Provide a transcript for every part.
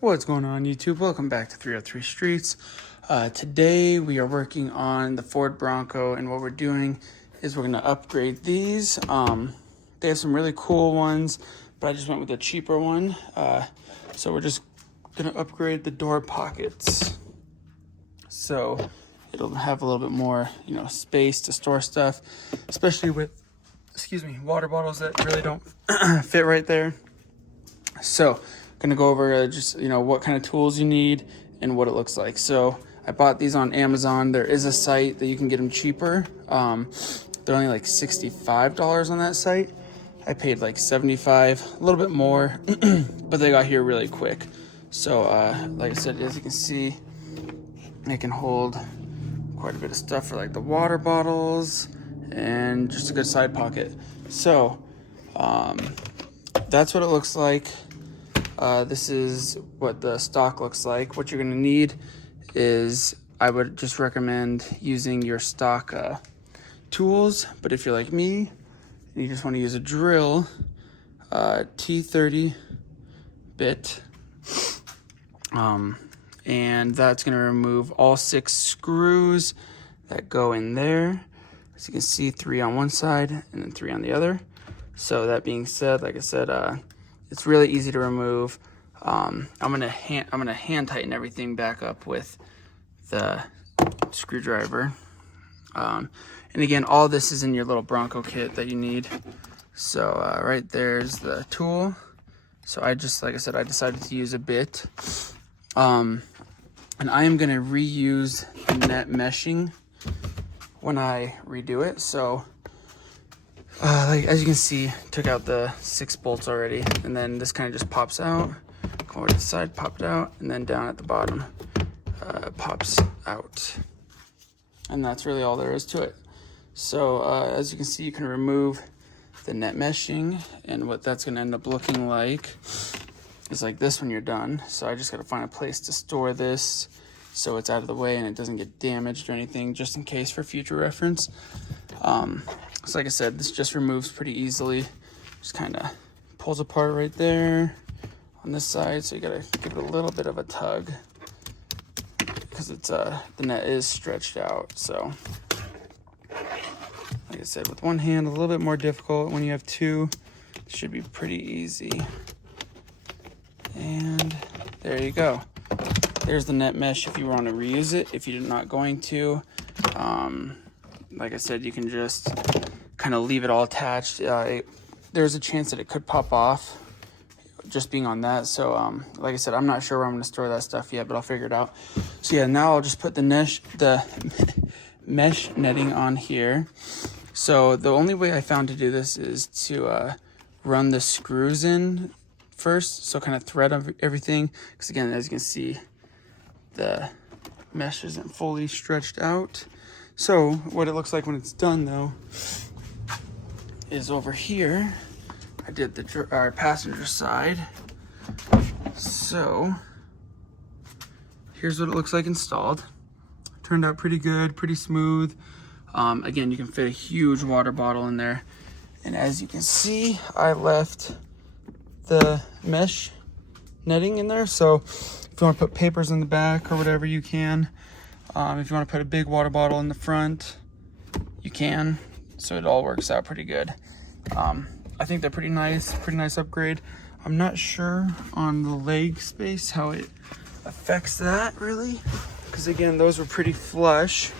What's going on, YouTube? Welcome back to 303 Streets. Today we are working on the Ford Bronco, and what we're doing is we're going to upgrade these. They have some really cool ones, but I just went with a cheaper one. So we're just going to upgrade the door pockets. So it'll have a little bit more, space to store stuff, especially with, water bottles that really don't fit right there. So going to go over just, what kind of tools you need and what it looks like. So I bought these on Amazon. There is a site that you can get them cheaper. They're only like $65 on that site. I paid like $75, a little bit more, but they got here really quick. So like I said, as you can see, it can hold quite a bit of stuff for like the water bottles and just a good side pocket. So that's what it looks like. This is what the stock looks like. What you're going to need is, I would just recommend using your stock tools. But if you're like me, and you just want to use a drill, T30 bit, and that's going to remove all 6 screws that go in there. As you can see, 3 on one side and then 3 on the other. So that being said, like I said, it's really easy to remove. I'm gonna hand tighten everything back up with the screwdriver. And again, all this is in your little Bronco kit that you need. So right there's the tool. So like I said, I decided to use a bit. And I am gonna reuse the net meshing when I redo it. So as you can see, took out the 6 bolts already, and then this kind of just pops out. Go over to the side, pop it out, and then down at the bottom, pops out. And that's really all there is to it. So as you can see, you can remove the net meshing, and what that's going to end up looking like is like this when you're done. So I just got to find a place to store this so it's out of the way and it doesn't get damaged or anything, just in case for future reference. So like I said, this just removes pretty easily. Just kind of pulls apart right there on this side. So you gotta give it a little bit of a tug because it's the net is stretched out. So like I said, with one hand, a little bit more difficult. When you have 2, it should be pretty easy. And there you go. There's the net mesh if you want to reuse it. If you're not going to, like I said, you can just kind of leave it all attached. There's a chance that it could pop off just being on that. So like I said, I'm not sure where I'm going to store that stuff yet, but I'll figure it out. So yeah, now I'll just put the mesh netting on here. So the only way I found to do this is to run the screws in first. So kind of thread everything. Because again, as you can see, the mesh isn't fully stretched out. So what it looks like when it's done though is over here, I did the passenger side. So here's what it looks like installed. Turned out pretty good, pretty smooth. Again, you can fit a huge water bottle in there. And as you can see, I left the mesh netting in there. So if you want to put papers in the back or whatever, you can. If you want to put a big water bottle in the front, you can. So it all works out pretty good. I think they're pretty nice upgrade. I'm not sure on the leg space how it affects that really, because again, those were pretty flush.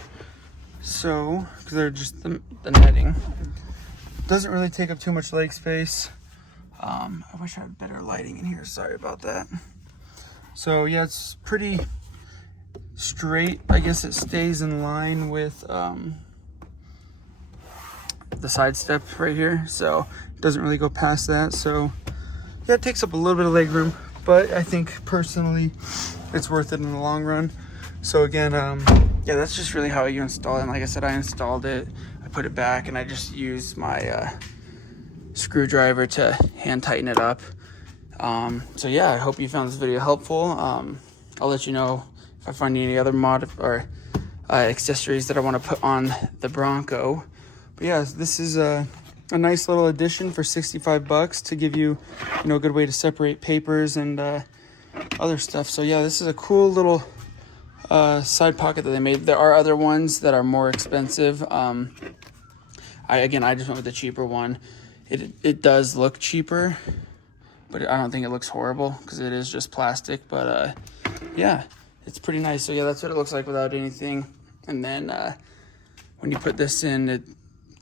So because they're just the netting, doesn't really take up too much leg space. I wish I had better lighting in here. Sorry about that. So yeah, it's pretty straight. I guess it stays in line with the side step right here, so it doesn't really go past that. So yeah, it takes up a little bit of leg room, but I think personally it's worth it in the long run. So again, yeah, that's just really how you install it. And like I said, I installed it, I put it back, and I just used my screwdriver to hand tighten it up. So yeah, I hope you found this video helpful. I'll let you know if I find any other accessories that I want to put on the Bronco. But yeah, this is a nice little addition for $65 to give you, a good way to separate papers and other stuff. So yeah, this is a cool little side pocket that they made. There are other ones that are more expensive. I just went with the cheaper one. It does look cheaper, but I don't think it looks horrible because it is just plastic. But yeah, it's pretty nice. So yeah, that's what it looks like without anything. And then when you put this in, it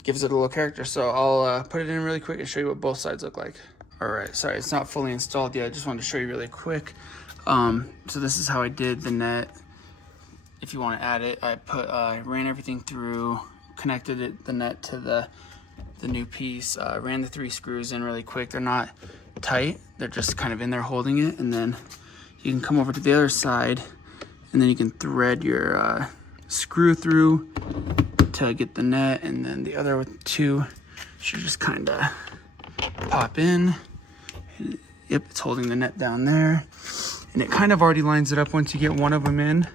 gives it a little character. So I'll put it in really quick and show you what both sides look like. All right, sorry, it's not fully installed yet. I just wanted to show you really quick. So this is how I did the net. If you want to add it, I ran everything through, connected the net to the new piece, ran the 3 screws in really quick. They're not tight, they're just kind of in there holding it. And then you can come over to the other side, and then you can thread your screw through to get the net, and then the other 2 should just kind of pop in. Yep, it's holding the net down there, and it kind of already lines it up once you get one of them in.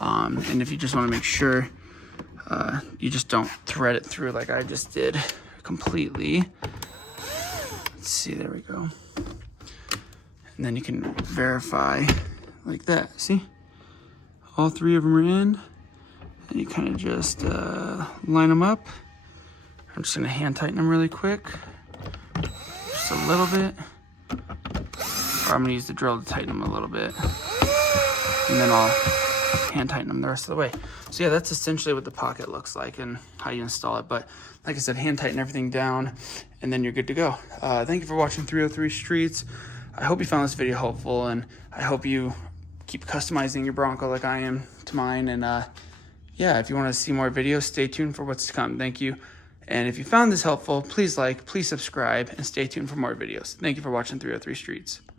And if you just want to make sure you just don't thread it through like I just did completely. Let's see, there we go. And then you can verify like that. See, all 3 of them are in, and you kind of just line them up. I'm just gonna hand tighten them really quick, just a little bit. Or I'm gonna use the drill to tighten them a little bit, and then I'll hand tighten them the rest of the way. So yeah, that's essentially what the pocket looks like and how you install it. But like I said, hand tighten everything down, and then you're good to go. Thank you for watching 303 Streets. I hope you found this video helpful, and I hope you keep customizing your Bronco like I am to mine. And yeah, if you want to see more videos, stay tuned for what's to come. Thank you. And if you found this helpful, please like, please subscribe, and stay tuned for more videos. Thank you for watching 303 Streets.